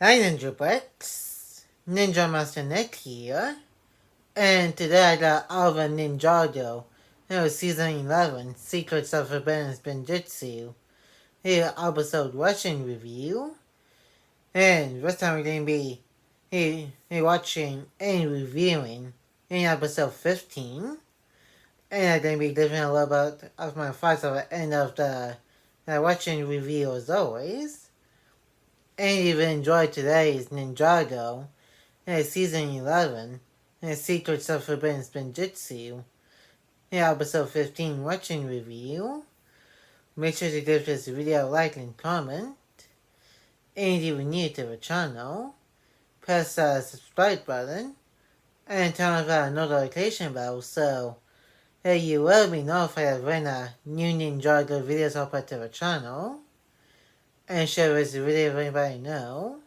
Hi Ninja Bricks, Ninja Master Nick here, and today I got all the Ninjago. It was Season 11, Secrets of Forbidden Spinjitzu, here episode watching review, and this time we're going to be watching and reviewing in episode 15, and I'm going to be giving a little bit of my thoughts at the end of the watching review as always, and if you enjoyed today's Ninjago, Season 11, Secrets of Forbidden Spinjitzu, Episode 15 watching review. Make sure to give this video a like and comment. And if you're new to the channel, press the subscribe button and turn on the notification bell so you will be notified when a new Ninjago videos upload to the channel. And share this video with anybody you know.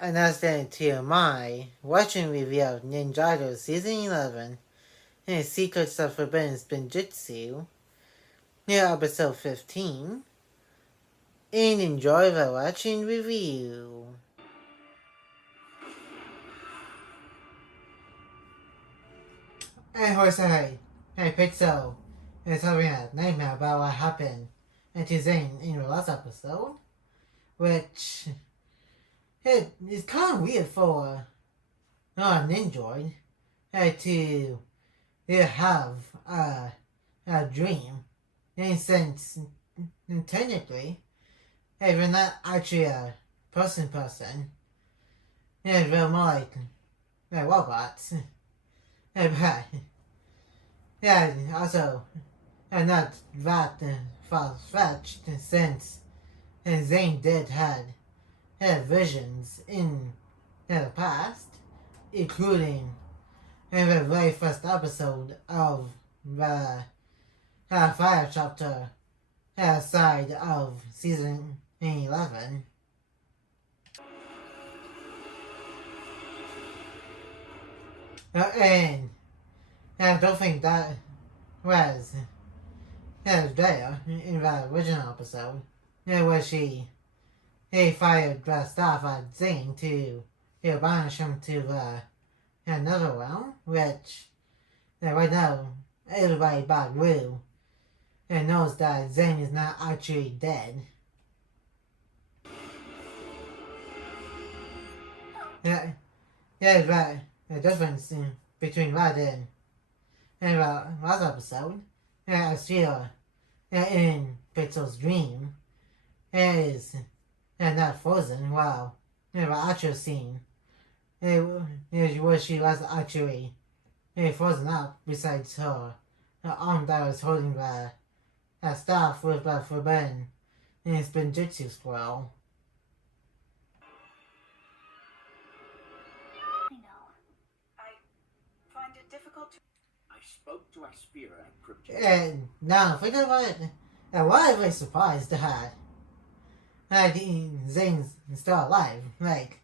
And that's then to my watching review of Ninjago Season 11 and Secrets of Forbidden Spinjitzu, episode 15, and enjoy the watching review. Hey, Horse, hey Pixel, is having a nightmare about what happened to Zane in the last episode, which is kind of weird for a Ninjoid to have a dream, and since technically we're not actually a person, we're more like robots, but also not that far-fetched since Zane did had visions in the past, including in the very first episode of the fire chapter side of season 11. And I don't think that was there in the original episode where she fired the staff at Zane to banish him to another realm, which right now everybody but Rue knows that Zane is not actually dead. But the difference between that and the last episode, as here in Pixel's dream, is not frozen. While the actual scene where she was actually frozen up besides her arm that was holding the staff with the forbidden Spinjitzu scroll. I know. I find it difficult to... I spoke to Aspira and Crypto. And now, think about it. Why am I surprised that Zane's still alive? Like,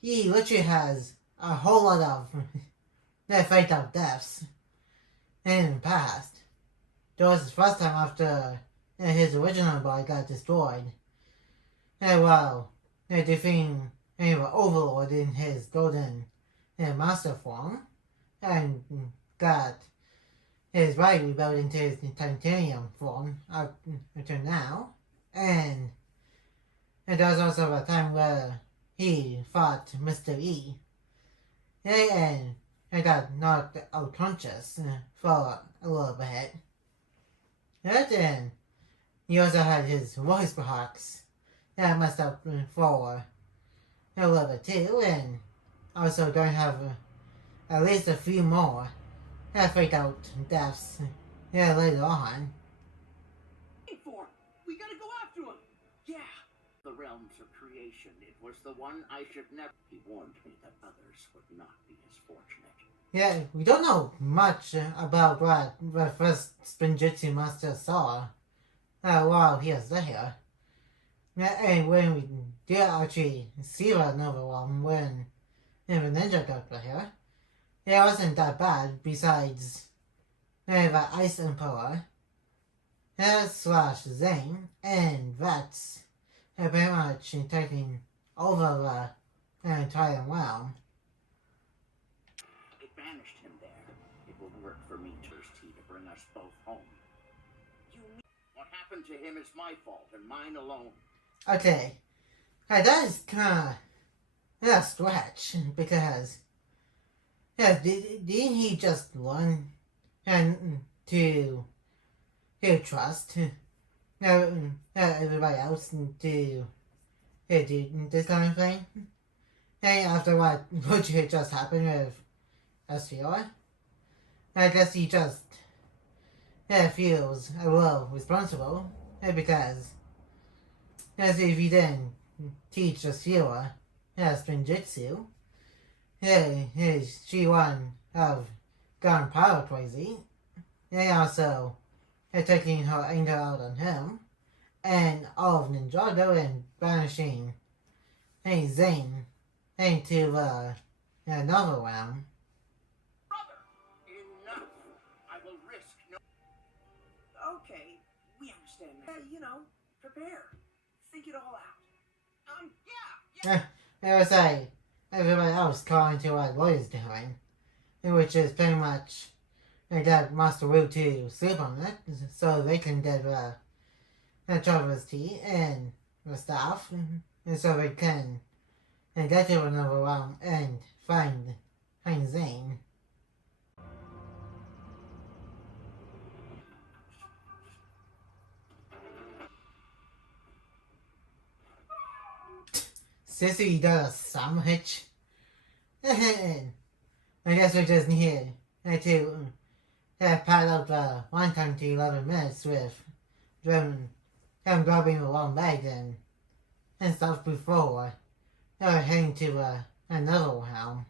he literally has a whole lot of faked out deaths in the past. That was his first time after his original body got destroyed. While defeating Overlord in his golden master form, and got his body rebuilt into his titanium form up until now. And there was also a time where he fought Mr. E. And got knocked unconscious for a little bit. And then he also had his voice box that messed up for a little bit too, and also don't have at least a few more fake out deaths later on. For we gotta go after him. Yeah, the realms of creation. It was the one I should never. He warned me that others would not be as fortunate. Yeah, we don't know much about what the first Spinjitzu master saw while he was there. And when we did actually see another one when the Ninjago got here, it wasn't that bad besides the Ice Emperor slash Zane, and that's pretty much taking over an entire realm. It banished him there. It will work for me, Thirsty, to bring us both home. What happened to him is my fault, and mine alone. Okay. Hey, that is kind of a stretch, because didn't he just learn and to trust everybody else to do this kind of thing? Hey, after what just happened with SVR, I guess he just feels a little responsible, because as if he didn't teach Asura Spinjitzu, she wouldn't have gone power crazy. They also taking her anger out on him, and all of Ninjago, and banishing Zane into another realm. Brother! Enough! I will risk no... Okay, we understand. You know, prepare. Think it all out. Yeah! There was everybody else calling to what Lloyd's doing, which is pretty much get Master Wu to sleep on it, so they can get Traverse tea and the staff, and so they can get to another realm and find Zane. Sissy got a sandwich. I guess we just need to pad up one time to 11 minutes with him grabbing the long legs and stuff before heading to another realm.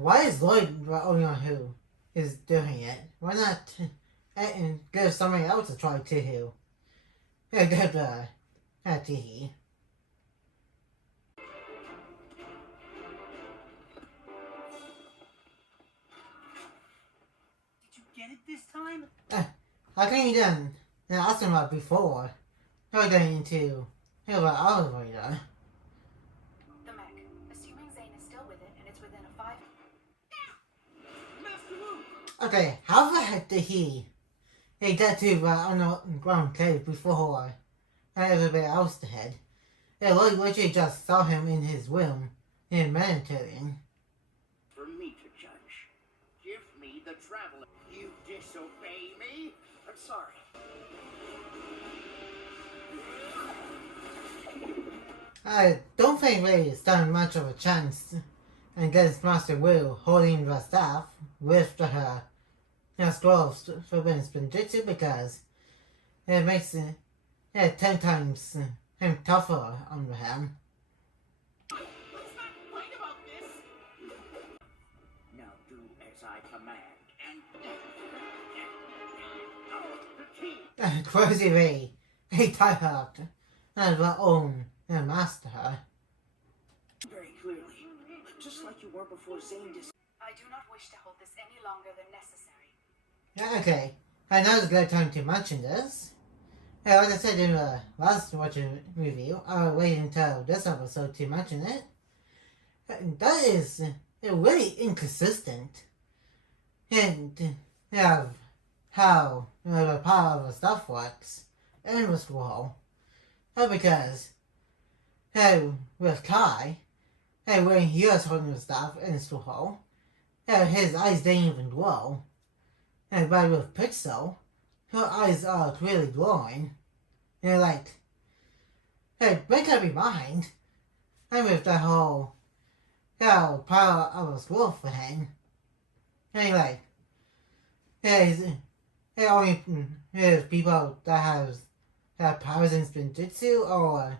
Why is Lloyd the only one who is doing it? Why not give somebody else a try too? Get tea. Did you get it this time? How can you done ask him about before? You're getting into the elevator. The mech. Assuming Zane is still with it and it's within a 5... Master Wu! Okay, how the heck did he get to the underground cave before everybody else did? Lloyd literally just saw him in his room in meditating. For me to judge. Give me the traveler. You disobey me? I'm sorry. I don't think they stand much of a chance against Master Wu holding the staff with the Secrets of Forbidden Spinjitzu, because it makes it 10 times tougher under him. Let's not fight about this! Now do as I command, and... the key! Crazy he tied up their own master. Very clearly. Just like you were before Zane I do not wish to hold this any longer than necessary. Yeah, okay. I know it's a good time to mention this. Like I said in the last watching review, I'll wait until this episode to mention it. That is really inconsistent. And how the power of the stuff works in the scroll. Because with Kai, when he was holding the stuff in the scroll, his eyes didn't even glow. But with Pixel, her eyes are clearly glowing. Like, make up your mind. And with the whole power of a scroll thing, like, only people that have powers in Spinjitzu, or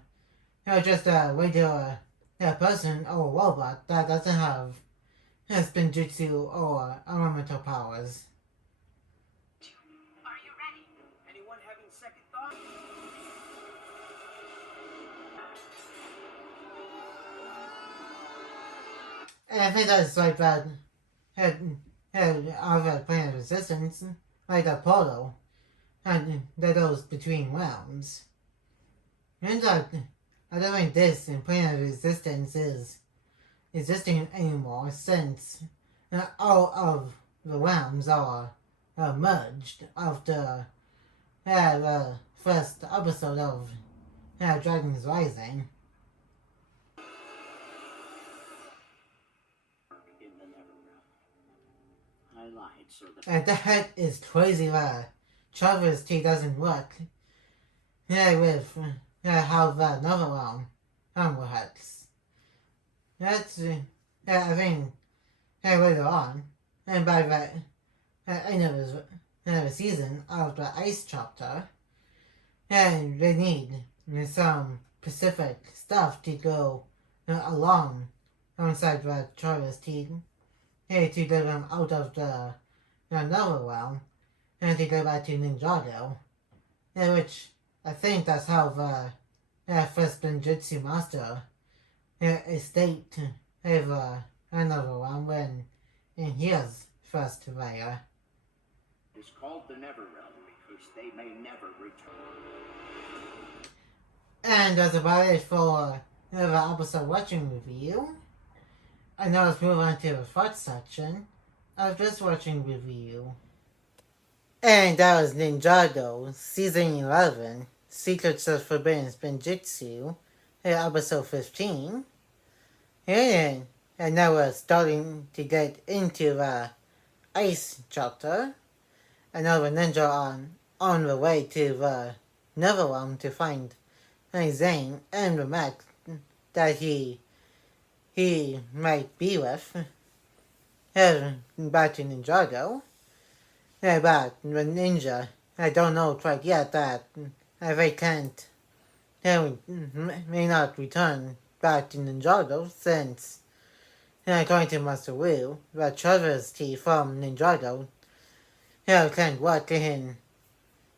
just a regular person or a robot that doesn't have Spinjitzu or elemental powers. Are you ready? Anyone having second thoughts? And I think that's like that other planet resistance, like a portal, and that goes between realms. And I don't think this planet resistance is existing anymore since all of the realms are merged after the first episode of Dragon's Rising. In the Neverrealm. I lied so that. And that is crazy that Traverse T doesn't work with how the Neverrealm works. That's, I think, later on, and by the end of the season of the Ice Chapter, and they need some specific stuff to go along alongside the Traverse team to get them out of the Neverrealm and to go back to Ninjago, which I think that's how the first Spinjitzu master escaped over another one when he was first there. It's called the Neverrealm because they may never return. And that's about it for the episode watching review. And now let's move on to the thoughts section of this watching review. And that was Ninjago, Season 11, Secrets of Forbidden Spinjitzu, episode 15. And now we're starting to get into the Ice chapter. And now the ninja on the way to the Neverrealm to find Zane and the mech that he might be with. Back to Ninjago. But the ninja, I don't know quite yet that they can't, they may not return back to Ninjago since, according to Master Wu, the Traverse T from Ninjago can't work in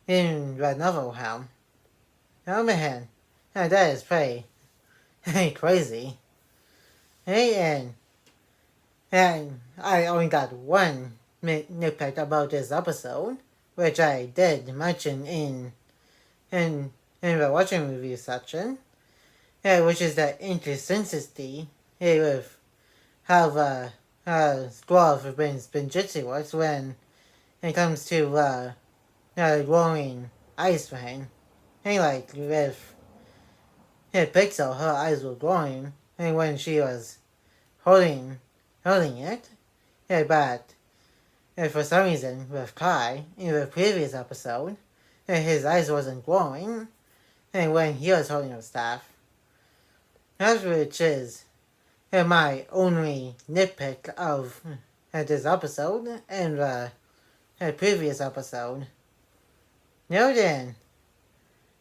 the Neverrealm. Oh man, that is pretty crazy. And I only got one nitpick about this episode, which I did mention in the watching review section, which is the inconsistency with how the Scroll of Forbidden Spinjitzu works when it comes to glowing ice rain. Like with Pixel, her eyes were glowing, and when she was holding it, but for some reason with Kai in the previous episode, his eyes wasn't glowing, and when he was holding the staff, which is my only nitpick of this episode and the previous episode. Now then,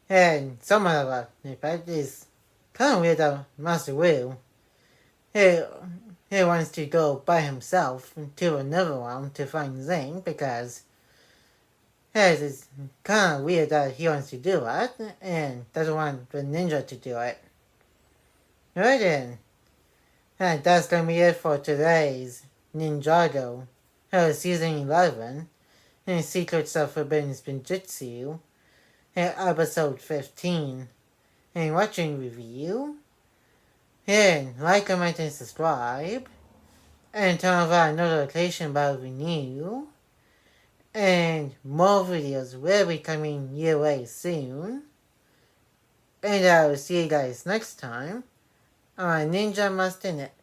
and some of the nitpick is kind of weird that Master Wu he wants to go by himself to a Neverrealm to find Zane because it's kind of weird that he wants to do that and doesn't want the ninja to do it. Right then, and that's gonna be it for today's Ninjago, Season 11, and Secrets of Forbidden Spinjitzu, episode 15, and watching review. And like, comment, and subscribe. And turn on that notification bell if you're new. And more videos will be coming your way soon. And I will see you guys next time on Ninja Master Net.